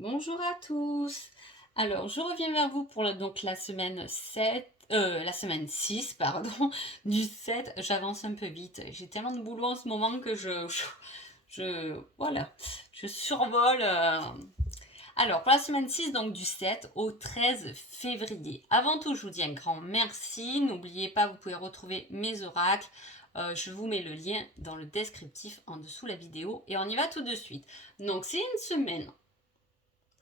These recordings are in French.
Bonjour à tous. Alors, je reviens vers vous pour la semaine 7, la semaine 6, pardon, du 7. J'avance un peu vite. J'ai tellement de boulot en ce moment que voilà, je survole. Alors, pour la semaine 6, donc du 7 au 13 février. Avant tout, je vous dis un grand merci. N'oubliez pas, vous pouvez retrouver mes oracles. Je vous mets le lien dans le descriptif en dessous la vidéo et on y va tout de suite. Donc, c'est une semaine.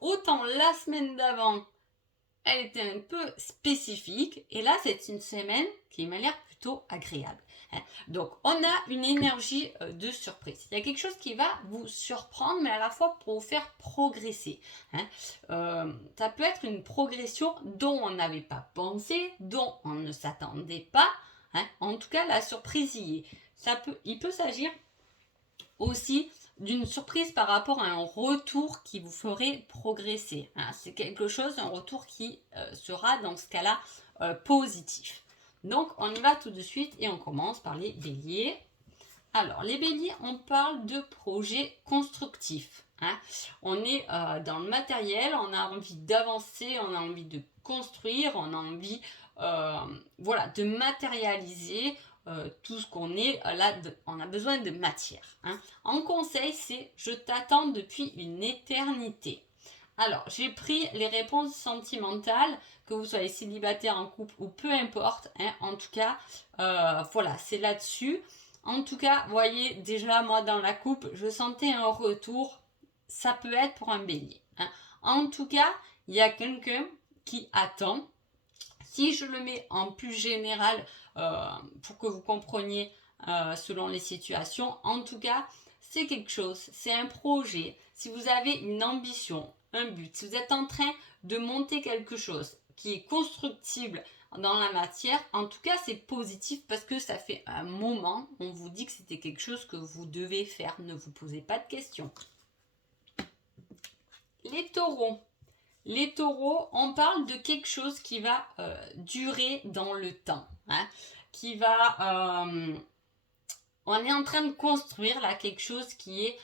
Autant la semaine d'avant, elle était un peu spécifique, et là, c'est une semaine qui m'a l'air plutôt agréable. Donc, on a une énergie de surprise. Il y a quelque chose qui va vous surprendre, mais à la fois pour vous faire progresser. Ça peut être une progression dont on n'avait pas pensé, dont on ne s'attendait pas. En tout cas, la surprise y est. Il peut s'agir aussi d'une surprise par rapport à un retour qui vous ferait progresser. C'est quelque chose, un retour qui sera dans ce cas-là positif. Donc on y va tout de suite et on commence par les béliers. Alors les béliers, on parle de projets constructifs. On est dans le matériel, on a envie d'avancer, on a envie de construire, on a envie de matérialiser tout ce qu'on est là, on a besoin de matière. En conseil, c'est je t'attends depuis une éternité. Alors, j'ai pris les réponses sentimentales, que vous soyez célibataire, en couple ou peu importe. En tout cas, c'est là-dessus. En tout cas, vous voyez, déjà, moi, dans la coupe, je sentais un retour. Ça peut être pour un bélier. En tout cas, il y a quelqu'un qui attend. Si je le mets en plus général, pour que vous compreniez selon les situations, en tout cas, c'est quelque chose, c'est un projet. Si vous avez une ambition, un but, si vous êtes en train de monter quelque chose qui est constructible dans la matière, en tout cas, c'est positif parce que ça fait un moment, on vous dit que c'était quelque chose que vous devez faire. Ne vous posez pas de questions. Les taureaux. Les taureaux, on parle de quelque chose qui va durer dans le temps. Qui va... on est en train de construire là quelque chose qui est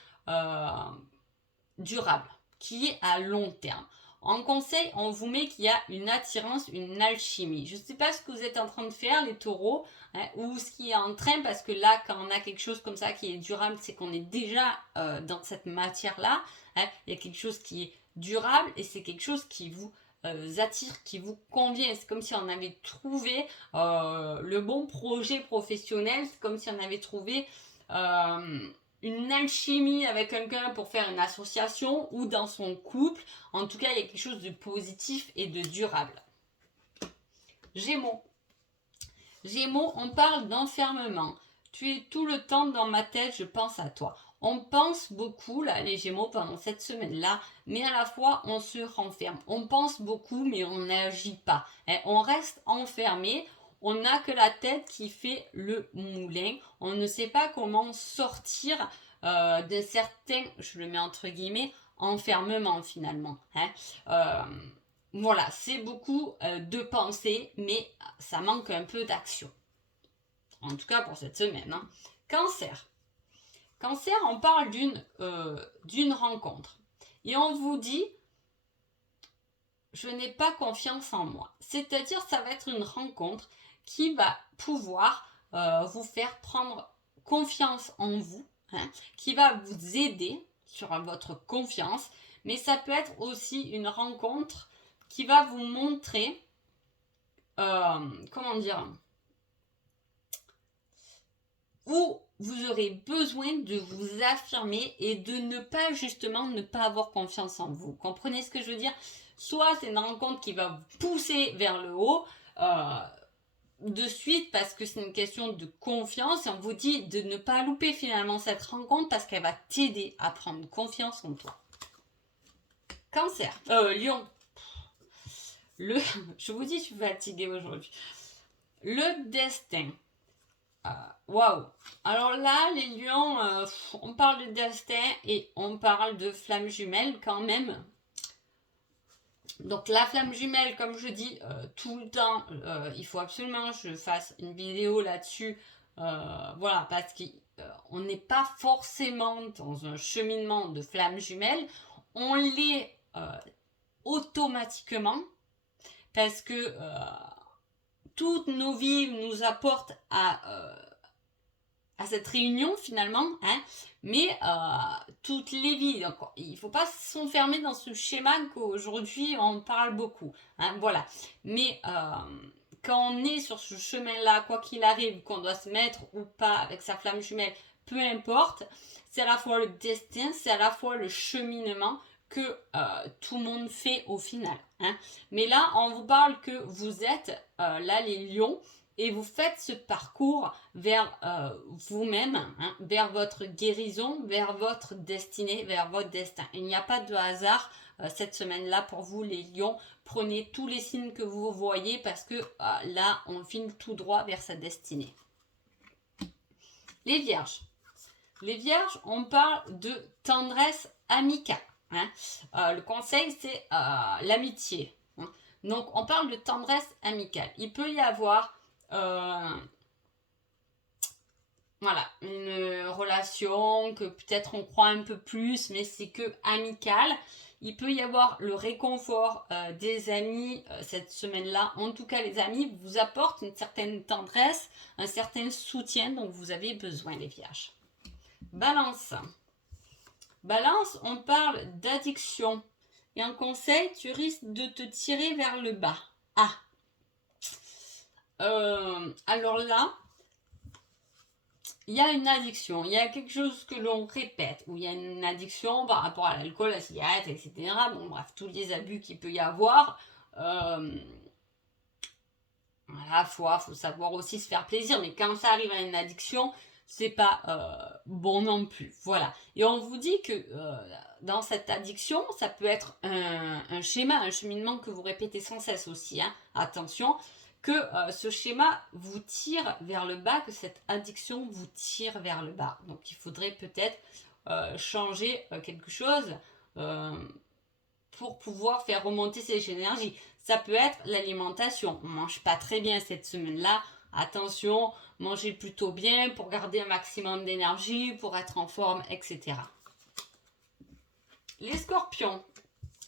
durable, qui est à long terme. En conseil, on vous met qu'il y a une attirance, une alchimie. Je ne sais pas ce que vous êtes en train de faire, les taureaux, ou ce qui est en train, parce que là, quand on a quelque chose comme ça qui est durable, c'est qu'on est déjà dans cette matière-là. Il y a quelque chose qui est durable et c'est quelque chose qui vous attire, qui vous convient. C'est comme si on avait trouvé le bon projet professionnel, c'est comme si on avait trouvé une alchimie avec quelqu'un pour faire une association ou dans son couple. En tout cas, il y a quelque chose de positif et de durable. Gémeaux. Gémeaux, on parle d'enfermement. Tu es tout le temps dans ma tête, je pense à toi. On pense beaucoup, là, les Gémeaux, pendant cette semaine-là, mais à la fois, on se renferme. On pense beaucoup, mais on n'agit pas. On reste enfermé. On n'a que la tête qui fait le moulin. On ne sait pas comment sortir de certains, je le mets entre guillemets, enfermement finalement. Voilà, c'est beaucoup de pensées, mais ça manque un peu d'action. En tout cas pour cette semaine. Cancer. Cancer, on parle d'une rencontre. Et on vous dit, je n'ai pas confiance en moi. C'est-à-dire, ça va être une rencontre qui va pouvoir vous faire prendre confiance en vous, qui va vous aider sur votre confiance. Mais ça peut être aussi une rencontre qui va vous montrer, comment dire, où vous aurez besoin de vous affirmer et de ne pas avoir confiance en vous. Comprenez ce que je veux dire? Soit c'est une rencontre qui va vous pousser vers le haut de suite parce que c'est une question de confiance et on vous dit de ne pas louper finalement cette rencontre parce qu'elle va t'aider à prendre confiance en toi. Cancer. Lion. Je vous dis, je suis fatiguée aujourd'hui. Le destin. Waouh! Alors là, les lions, on parle de destin et on parle de flamme jumelle quand même. Donc la flamme jumelle, comme je dis tout le temps, il faut absolument que je fasse une vidéo là-dessus. Voilà, parce qu'on n'est pas forcément dans un cheminement de flamme jumelle. On l'est automatiquement parce que toutes nos vies nous apportent à cette réunion finalement, hein, mais toutes les vies, donc il ne faut pas s'enfermer dans ce schéma qu'aujourd'hui on parle beaucoup, hein, voilà, mais quand on est sur ce chemin-là, quoi qu'il arrive, qu'on doit se mettre ou pas avec sa flamme jumelle, peu importe, c'est à la fois le destin, c'est à la fois le cheminement que tout le monde fait au final, hein. Mais là, on vous parle que vous êtes là les lions et vous faites ce parcours vers vous-même, hein, vers votre guérison, vers votre destinée, vers votre destin. Il n'y a pas de hasard cette semaine-là pour vous les lions. Prenez tous les signes que vous voyez parce que là, on file tout droit vers sa destinée. Les vierges. Les vierges, on parle de tendresse amicale. Hein. Le conseil, c'est l'amitié. Hein. Donc, on parle de tendresse amicale. Il peut y avoir voilà, une relation que peut-être on croit un peu plus, mais c'est que amicale. Il peut y avoir le réconfort des amis cette semaine-là. En tout cas, les amis vous apportent une certaine tendresse, un certain soutien dont vous avez besoin, les vierges. Balance. Balance, on parle d'addiction. Et un conseil, tu risques de te tirer vers le bas. Alors là, il y a une addiction, il y a quelque chose que l'on répète, ou il y a une addiction par rapport à l'alcool, la cigarette, etc. Bon, bref, tous les abus qu'il peut y avoir. Voilà, faut savoir aussi se faire plaisir, mais quand ça arrive à une addiction, c'est pas bon non plus. Voilà. Et on vous dit que dans cette addiction, ça peut être un schéma, un cheminement que vous répétez sans cesse aussi. Hein. Attention, que ce schéma vous tire vers le bas, que cette addiction vous tire vers le bas. Donc il faudrait peut-être changer quelque chose pour pouvoir faire remonter ces énergies. Ça peut être l'alimentation. On ne mange pas très bien cette semaine-là. Attention, mangez plutôt bien pour garder un maximum d'énergie, pour être en forme, etc. Les scorpions.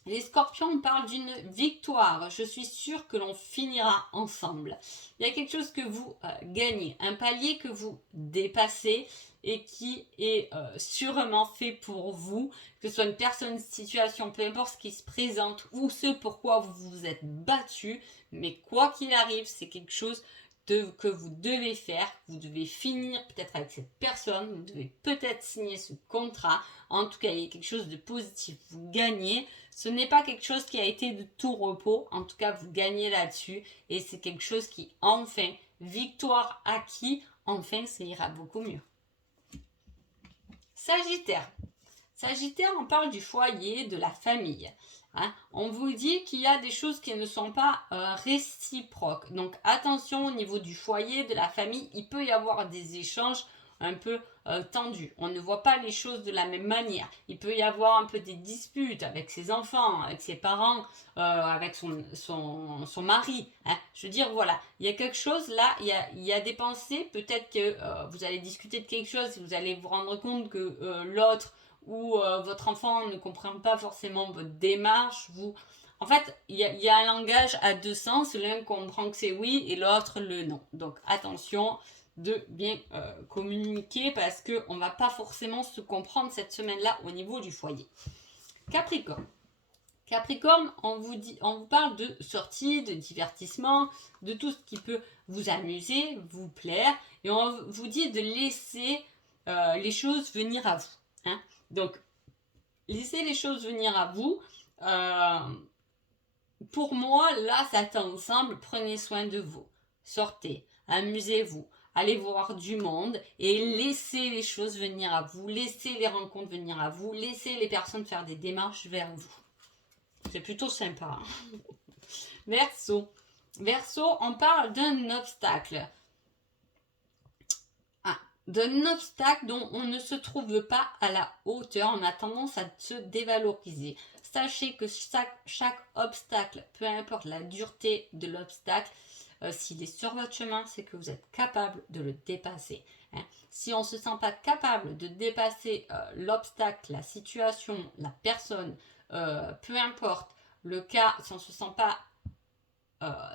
Les scorpions, on parle d'une victoire. Je suis sûre que l'on finira ensemble. Il y a quelque chose que vous gagnez, un palier que vous dépassez et qui est sûrement fait pour vous, que ce soit une personne, une situation, peu importe ce qui se présente ou ce pourquoi vous vous êtes battu. Mais quoi qu'il arrive, c'est quelque chose que vous devez faire, vous devez finir peut-être avec cette personne, vous devez peut-être signer ce contrat. En tout cas, il y a quelque chose de positif, vous gagnez. Ce n'est pas quelque chose qui a été de tout repos, en tout cas vous gagnez là-dessus et c'est quelque chose qui enfin, victoire acquis, enfin ça ira beaucoup mieux. Sagittaire. Sagittaire, on parle du foyer, de la famille. Hein. On vous dit qu'il y a des choses qui ne sont pas réciproques. Donc attention au niveau du foyer, de la famille, il peut y avoir des échanges un peu tendus. On ne voit pas les choses de la même manière. Il peut y avoir un peu des disputes avec ses enfants, avec ses parents, avec son mari. Hein. Je veux dire, voilà, il y a quelque chose là, il y a des pensées, peut-être que vous allez discuter de quelque chose et vous allez vous rendre compte que l'autre ou votre enfant ne comprend pas forcément votre démarche. En fait, il y a un langage à deux sens. L'un comprend que c'est oui et l'autre le non. Donc attention de bien communiquer parce qu'on ne va pas forcément se comprendre cette semaine-là au niveau du foyer. Capricorne. Capricorne, on vous parle de sortie, de divertissement, de tout ce qui peut vous amuser, vous plaire. Et on vous dit de laisser les choses venir à vous. Hein. Donc, laissez les choses venir à vous. Pour moi, là, ça tend ensemble. Prenez soin de vous. Sortez, amusez-vous. Allez voir du monde et laissez les choses venir à vous. Laissez les rencontres venir à vous. Laissez les personnes faire des démarches vers vous. C'est plutôt sympa. Hein. Verseau. Verseau, on parle d'un obstacle. D'un obstacle dont on ne se trouve pas à la hauteur, on a tendance à se dévaloriser. Sachez que chaque obstacle, peu importe la dureté de l'obstacle, s'il est sur votre chemin, c'est que vous êtes capable de le dépasser. Hein. Si on ne se sent pas capable de dépasser l'obstacle, la situation, la personne, peu importe, le cas, si on ne se sent pas,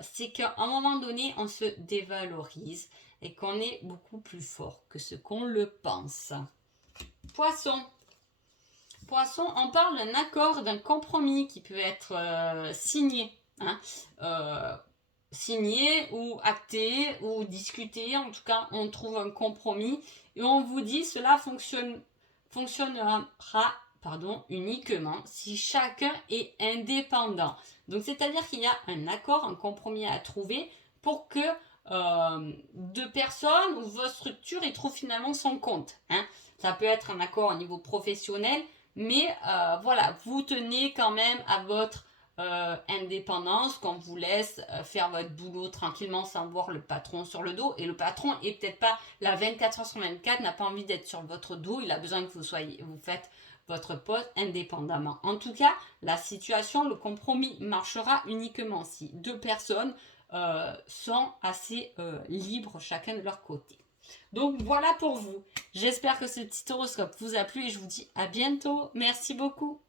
c'est qu'à un moment donné, on se dévalorise et qu'on est beaucoup plus fort que ce qu'on le pense. Poisson. Poisson, on parle d'un accord, d'un compromis qui peut être signé. Hein, signé ou acté ou discuté. En tout cas, on trouve un compromis et on vous dit cela fonctionnera uniquement si chacun est indépendant. Donc, c'est-à-dire qu'il y a un accord, un compromis à trouver pour que deux personnes ou votre structure y trouve finalement son compte. Hein. Ça peut être un accord au niveau professionnel, mais voilà, vous tenez quand même à votre indépendance, qu'on vous laisse faire votre boulot tranquillement sans voir le patron sur le dos. Et le patron est peut-être pas là 24 heures sur 24, n'a pas envie d'être sur votre dos, il a besoin que vous faites votre poste indépendamment. En tout cas, la situation, le compromis marchera uniquement si deux personnes sont assez libres chacun de leur côté. Donc voilà pour vous. J'espère que ce petit horoscope vous a plu et je vous dis à bientôt. Merci beaucoup.